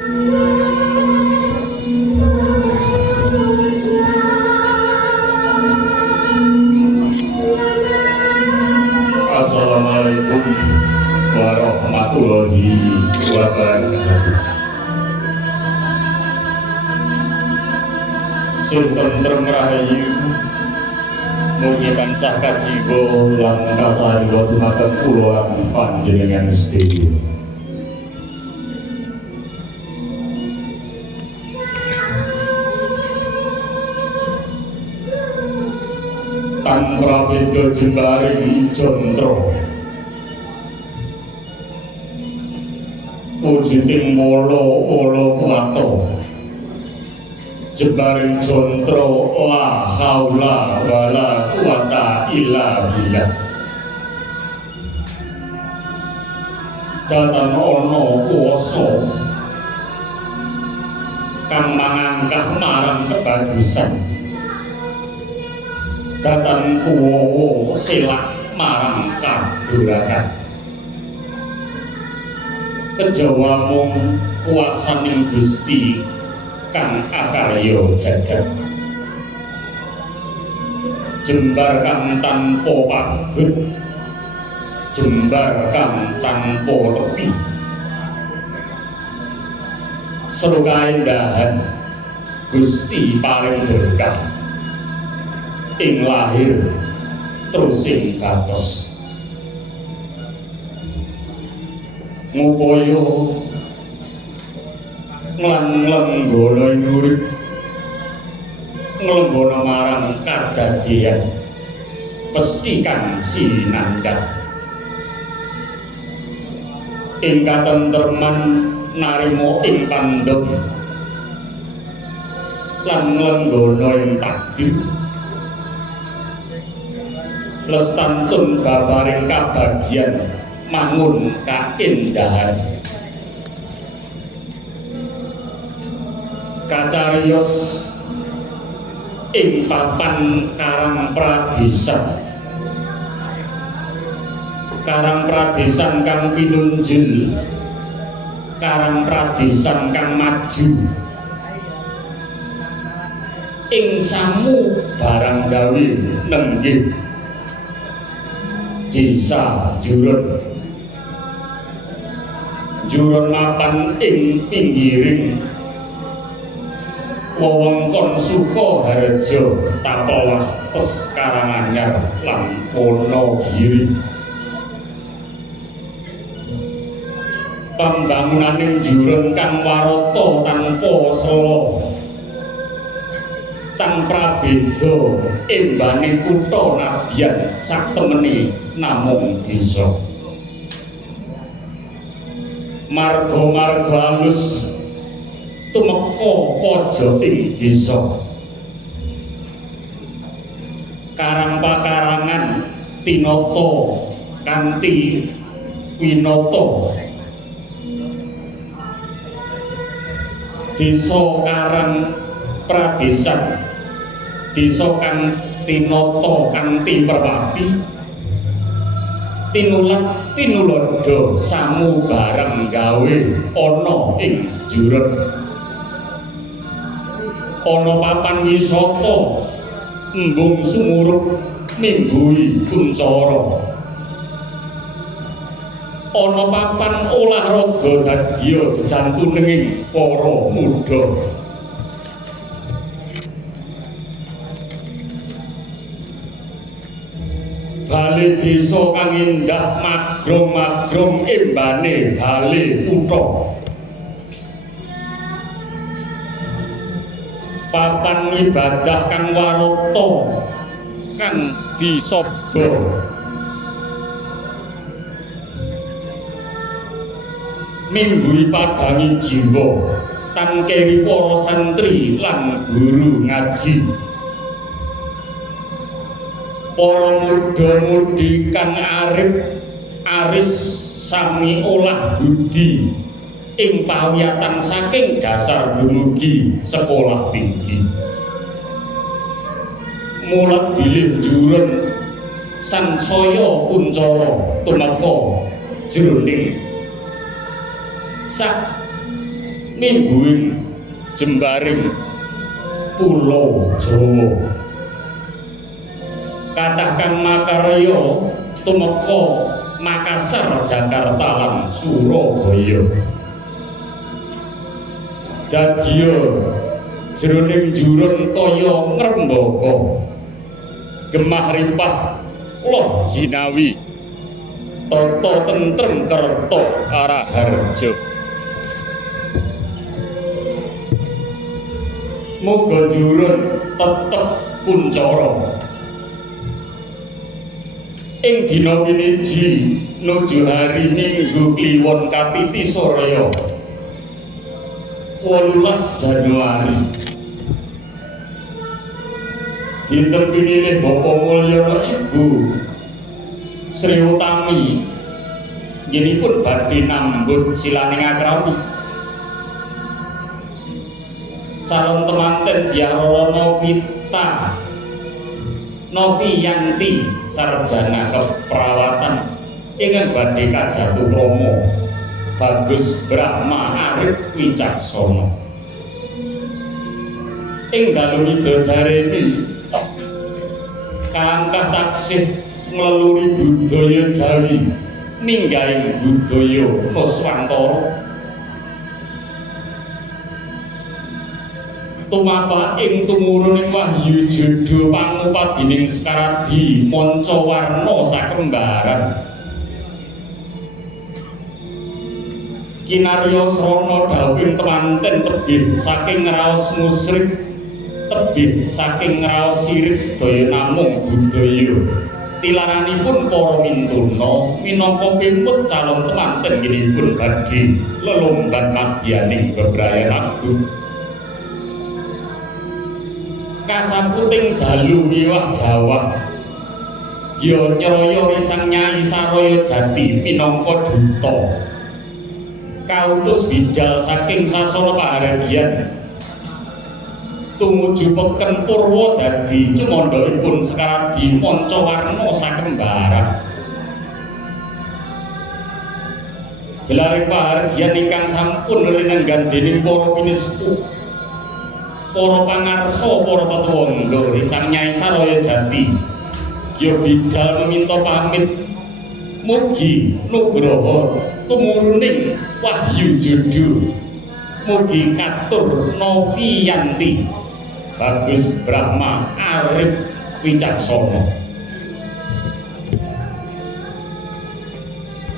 Assalamualaikum warahmatullahi wabarakatuh. Sunten Rahayu mugi tansah kajiwa lan kasariwa dumateng kula lan panjenengan sedaya. Tan prabéda jembaring jantra wujuding mala kuwata jembaring jantra la haula wala quwata illa billah. Datan ana kuwasa kang mangangkah marang kebagusan, datan kuwawa selak marang kadurakan. Kejawa mung kuwasaning Gusti kang akarya jagat, jembar kang tanpa pagut, jembar kang tanpa tepi. Seru kaendahan Gusti paring berkah ing lahir terus ing batos. Ngupaya nglenggana ing urip, nglenggana marang kadadian pesti kang sinandhang ing katentreman narima ing pandhem lan nglenggana ing takdir lestantun babaring kabagyan mangun kaendahan kacariyos ing papan Karang Pradesan, Karang Pradesan kang pinunjul, Karang Pradesan kang maju ing samu barang gawe nenggih Desa Juron. Juron mapan ing pinggiring wewengkon Sukoharjo, Tapawastes, Karanganyar lan Wonogiri. Pembangunaning Juron kang warata tanpa sela, tan prabéda embane kutha nadyan saktemene namung desa. Marga-marga alus tumeka pojoking desa, karang-pakarangan tinata kanthi winata. Desa Karang Pradesan, desa kang tinata kanthi perwati, tinulat tinulada samu barang gawe ana ing Juron. Ana papan wisata embung sumurup mimbuhi kuncara, ana papan olahraga dadya jantunenging para muda. Bale desa kang endah magrong-magrong embane bale kutha. Papan ibadah kang warata kang disaba. Mingguhi padangi jiwa tan keri para santri lan guru ngaji. Para muda-mudi kang arif aris sami olah budi ing pawiyatan saking dasar dumugi sekolah tinggi. Mulat bilih Juron sansaya kuncara tumeka jroning sak mingguing jembaring pulau Jawa kathah kang makarya tumeka Makassar, Jakarta lan Surabaya dadya jroning jurun kaya ngrembaka gemah ripah loh jinawi tata tentrem kerta araharja muga jurun tetep kuncara ing dina winiji nuju hari Minggu kliwon Katiti Sorya 18 Januari dinten pinilih Bapak Mulya Ibu Sri Utami nginipun badhe nambut silaning akrami calon temanten Diarara Novita Noviyanti sarjana keperawatan ingkang badhe kajatuh krama Bagus Brahma Arif Wicaksana ing dalu midodareni kalangkah taksih ngleluri budaya Jawi minggahing budaya Nuswantara tumapa ing tumuruning wahyu jodho pangupadining Sekaradi manca warna sakembaran kinarya srana dawuhing temanten tebih saking ngraos musrik tebih saking ngraos sirip sedaya namung budaya tilaranipun para mintuna minangka pimput calon temanten ginipun badhe lelomban madyaning bebrayan agung kasaputing dalu miwah Jawa ya nyraya Risang Nyai Saraya Jati minangka duta kautus bidal saking sasana paharagyan tumuju peken Purwodadi cemandhaipun Sekaradi manca warna sakembaran gelaring paharagyan ingkang sampun rinenggan dening para pinispu para pangarsa para tetangga Risang Nyai Saraya Jati ya bidal meminta pamit mugi nugraha tumuruning wahyu jodho mugi katur Noviyanti Bagus Brahma Arif Wicaksana